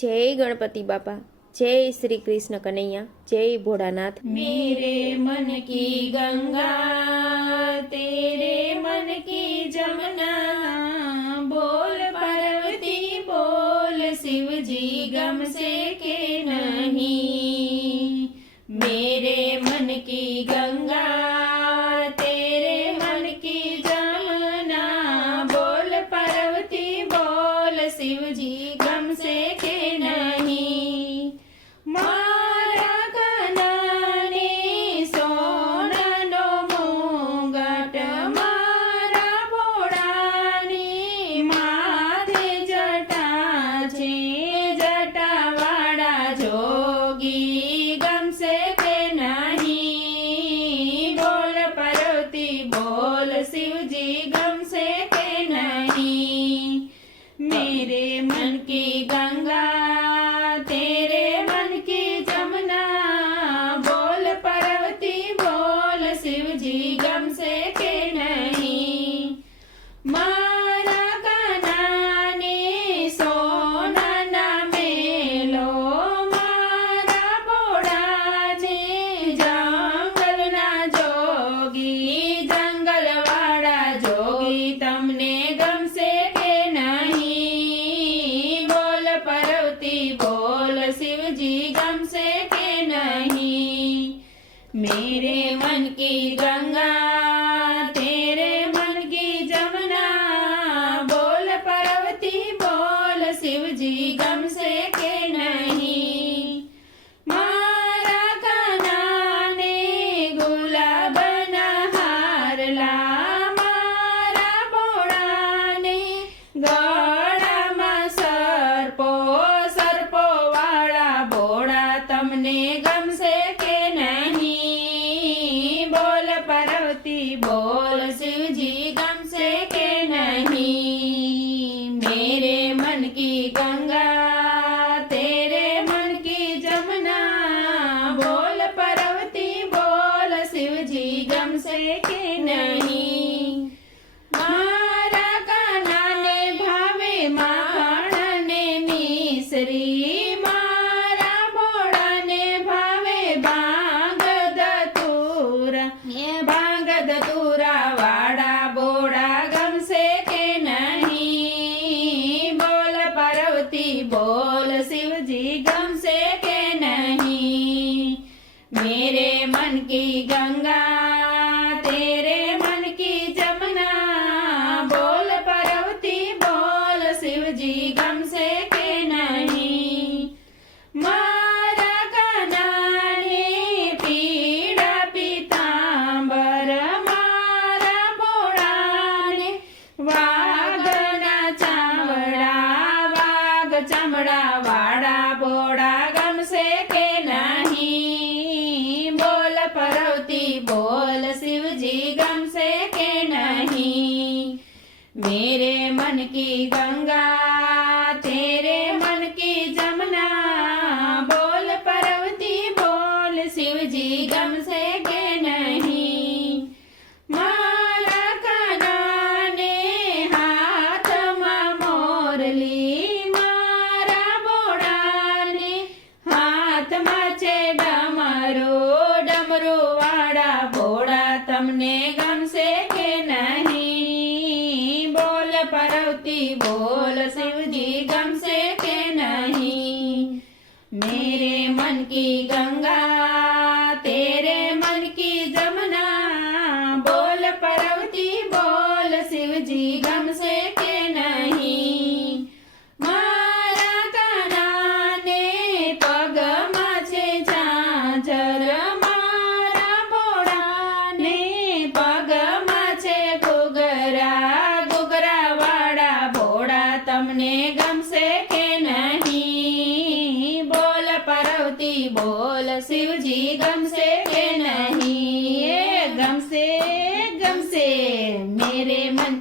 जय गणपति बापा, जय श्री कृष्ण कन्हैया, जय भोलानाथ। मेरे मन की गंगा तेरे मन की जमुना, बोल पार्वती बोल शिव जी गम से के नहीं। मेरे मन की गंगा तेरे मन की जमुना, बोल पार्वती बोल शिव जी गम से के नहीं। मारा कनाने सोनानो मुंगट, मारा भोळानी माथे जटा छे, जटावाड़ा जोगी गमसे के नहीं। बोल पार्वती बोल शिवजी गमसे के नहीं। मेरे मन की गंगा तेरे मन की जमुना, बोल पार्वती बोल शिवजी गम से के नहीं। मारा कनाने सोनाना मेलो, मारा भोळाने जंगलना जोगी, जंगलवाड़ा जोगी तमने गम से के नहीं। बोल पार्वती बोल शिवजी गम से के नहीं। मेरे मन की गंगा तेरे मन की जमुना, बोल पार्वती बोल शिवजी गम से के नहीं। मारा कनाने गुलाबना हारला, मारा भोळाने गळाમાં सर्पो, सर्पो वाळा भोळा तमने गमसे के नहीं। बोल पार्वती बोल शिवजी गमसे के नहीं। मेरे मन की गंगा तेरे मन की जमुना, बोल पार्वती बोल शिवजी गमसे के नहीं। मारा कानाने भावे माखणने मिसरी, मारा भोळाने भावे भांग धतूरा, भांग धतूरा वाड़ा बोड़ा गमसे के नहीं। बोल पार्वती बोल शिवजी गमसे के नहीं। मेरे मन की गंगा तेरे मन की जमुना, बोल पार्वती बोल शिवजी गम से के नहीं। मारा कनाने पीड़ा पीतांबर, मारा भोळाने वाघना चामड़ा, वाघ चमड़ा वाड़ा बोड़ा गम से के नहीं। बोल पार्वती बोल शिवजी गम से के नहीं। मेरे मन की गंगा तेरे मन की जमुना, बोल पार्वती बोल शिवजी गम से के नहीं। मारा कनाने हाथमा मोरली, मारा भोळाने हाथमा छे डमरू, डमरू वाड़ा भोळा तमने गमसे के नहीं। बोल पार्वती बोल शिवजी गमसे के नहीं। मेरे मन की गंगा तेरे मन की जमुना, बोल पार्वती बोल शिवजी गमसे के नहीं। मारा कनाने पगमा छे झांझर, मारा भोळाने पगमा छे घुघरा, घुघरा वाड़ा भोळा तमने गमसे के नहीं। बोल पार्वती बोल शिवजी गमसे के नहीं। गमसे गमसे मेरे मन